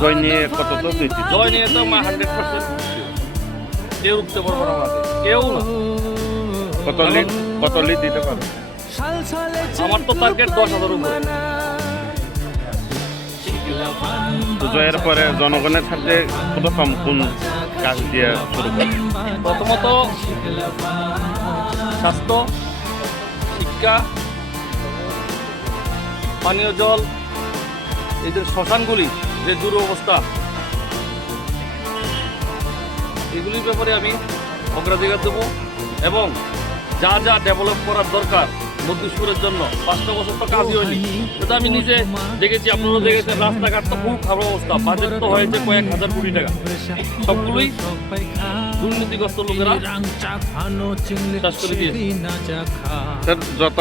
জয় নিয়ে কত তো জয় নিয়ে তো 100% কেউ উঠতে পারবো না, আমাকে কেউ না। কত লিড দিতে পারবে? আমার তো টার্গেট 10,000 উপরে। জয়ের পরে জনগণের সাথে প্রথম কোন কাজ দিয়ে শুরু করবে? প্রথমত স্বাস্থ্য, শিক্ষা, পানীয় জল, এদের শ্মশানগুলি যে দুরবস্থা, এগুলির ব্যাপারে আমি অগ্রাধিকার দেবো এবং যা যা ডেভেলপ করার দরকার মধ্যপুরের জন্য। 5টা বছর তো কাজই হয়নি, সেটা আমি নিজে দেখেছি, আপনারাও দেখেছেন। রাস্তাঘাট তো খুব খারাপ অবস্থা, বাজেট তো হয়েছে কয়েক হাজার কোটি টাকা, সবগুলোই দুর্নীতিগ্রস্ত লোকেরা চাষ করে দিয়েছে। যত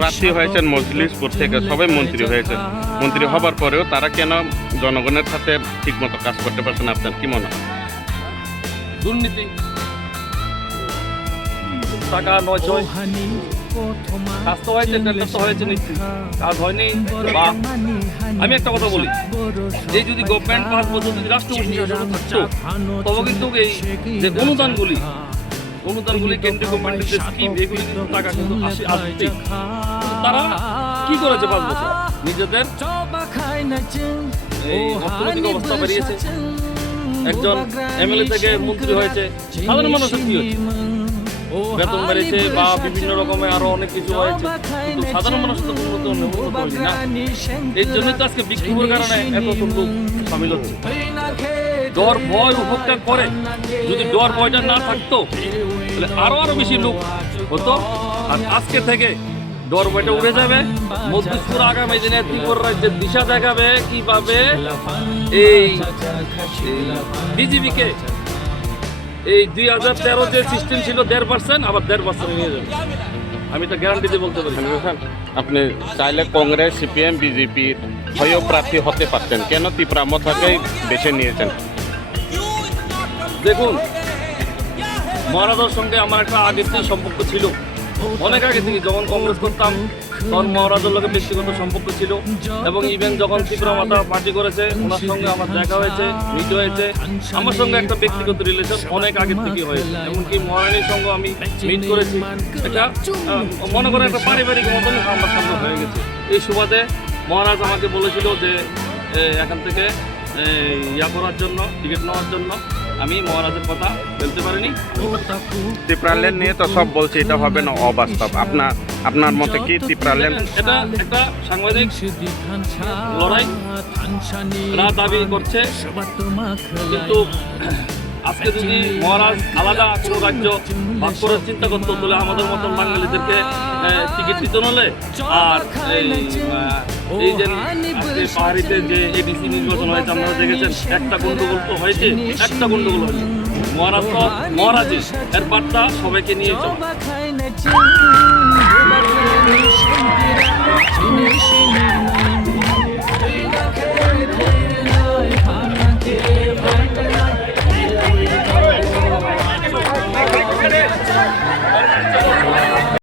প্রার্থী হয়েছেন মজলিসপুর থেকে সবাই মন্ত্রী হয়েছেন, মন্ত্রী হবার পরেও তারা কেন জনগণের সাথে ঠিকমতো কাজ করতে পারছেন? আপনার কি মনে হয়? দুর্নীতি, টাকা নয় ছয়, কাজ তো হয়েছে, টেন্ডার তো হয়েছে, নিশ্চিত কাজ হয়নি। বা আমি একটা কথা বলি, এই যদি গভর্নমেন্ট 5 বছর যদি রাষ্ট্রপতি শাসন থাকতো, তবে কিন্তু এই যে অনুদানগুলি কেন্দ্রীয় গভর্নমেন্টের যে স্কিম, এগুলি কিন্তু টাকা কিন্তু আসতেই। তারা কি করেছে 5 বছর? নিজেদের এই অর্থনৈতিক অবস্থা বেরিয়েছে, একজন এমএলএ থেকে মন্ত্রী হয়েছে, সাধারণ মানুষের কি হয়েছে? বেতন বেড়েছে বা বিভিন্ন রকমের আরো অনেক কিছু হয়েছে, কিন্তু সাধারণ মানুষ তো উন্নত হয়নি না। এর জন্যই তো আজকে বিক্ষোভের কারণে এত লোক সামিল হচ্ছে। ডর ভয় উপেক্ষা করে, যদি ডর ভয়টা না থাকতো তাহলে আরো বেশি লোক হতো। আর আজকে থেকে ডর ভয়টা উড়ে যাবে। মধ্যপুর আগামী দিনে ত্রিপুরা রাজ্যের দিশা দেখাবে কিভাবে এই বিজেপিকে এই 2013 যে সিস্টেম ছিল 1.5%, আবার 1.5% নিয়ে যাবে। আমি তো গ্যারান্টি দিয়ে বলতে পারি। আপনি চাইলে কংগ্রেস, সিপিএম, বিজেপির হয়েও প্রার্থী হতে পারতেন, কেন ত্রিপুরা মথাকেই বেছে নিয়েছেন? দেখুন, মহারাজার সঙ্গে আমার একটা আগের থেকে সম্পর্ক ছিল, অনেক আগে থেকে। যখন কংগ্রেস করতাম তখন মহারাজার লোকের ব্যক্তিগত সম্পর্ক ছিল, এবং ইভেন যখন ত্রিপুরা মাতা পার্টি করেছে ওনার সঙ্গে আমার দেখা হয়েছে, মিট হয়েছে। আমার সঙ্গে একটা ব্যক্তিগত রিলেশন অনেক আগের থেকে হয়েছে, এমনকি মহারানীর সঙ্গে আমি মিট করেছি। এটা মনে করেন একটা পারিবারিক মতন আমার সঙ্গে হয়ে গেছে। এই সুবাদে মহারাজ আমাকে বলেছিল যে এখান থেকে করার জন্য, টিকিট নেওয়ার জন্য। আমি মহারাজের কথা বলতে পারিনি। ত্রিপুরাল্যান্ড নিয়ে তো সব বলছে, এটা হবে না, অবাস্তব। আপনার মতে কি ত্রিপুরাল্যান্ড? এটা একটা সাংবাদিক লড়াই, এরা দাবি করছে, কিন্তু আজকে যদি মহারাজ আলাদা কোনো রাজ্য ভাগ করার চিন্তা করতো, তাহলে আমাদের মতন বাঙালিদেরকে টিকিট দিতে হলে। আর এই যে আজকে পাহাড়িতে যে এডিসি নির্বাচন হয়েছে, আপনারা দেখেছেন, একটা গন্ডগোল তো হয়েছে, একটা গন্ডগোল হয়েছে। মহারাজ তো মহারাজই, এর বার্তা সবাইকে নিয়ে চলে।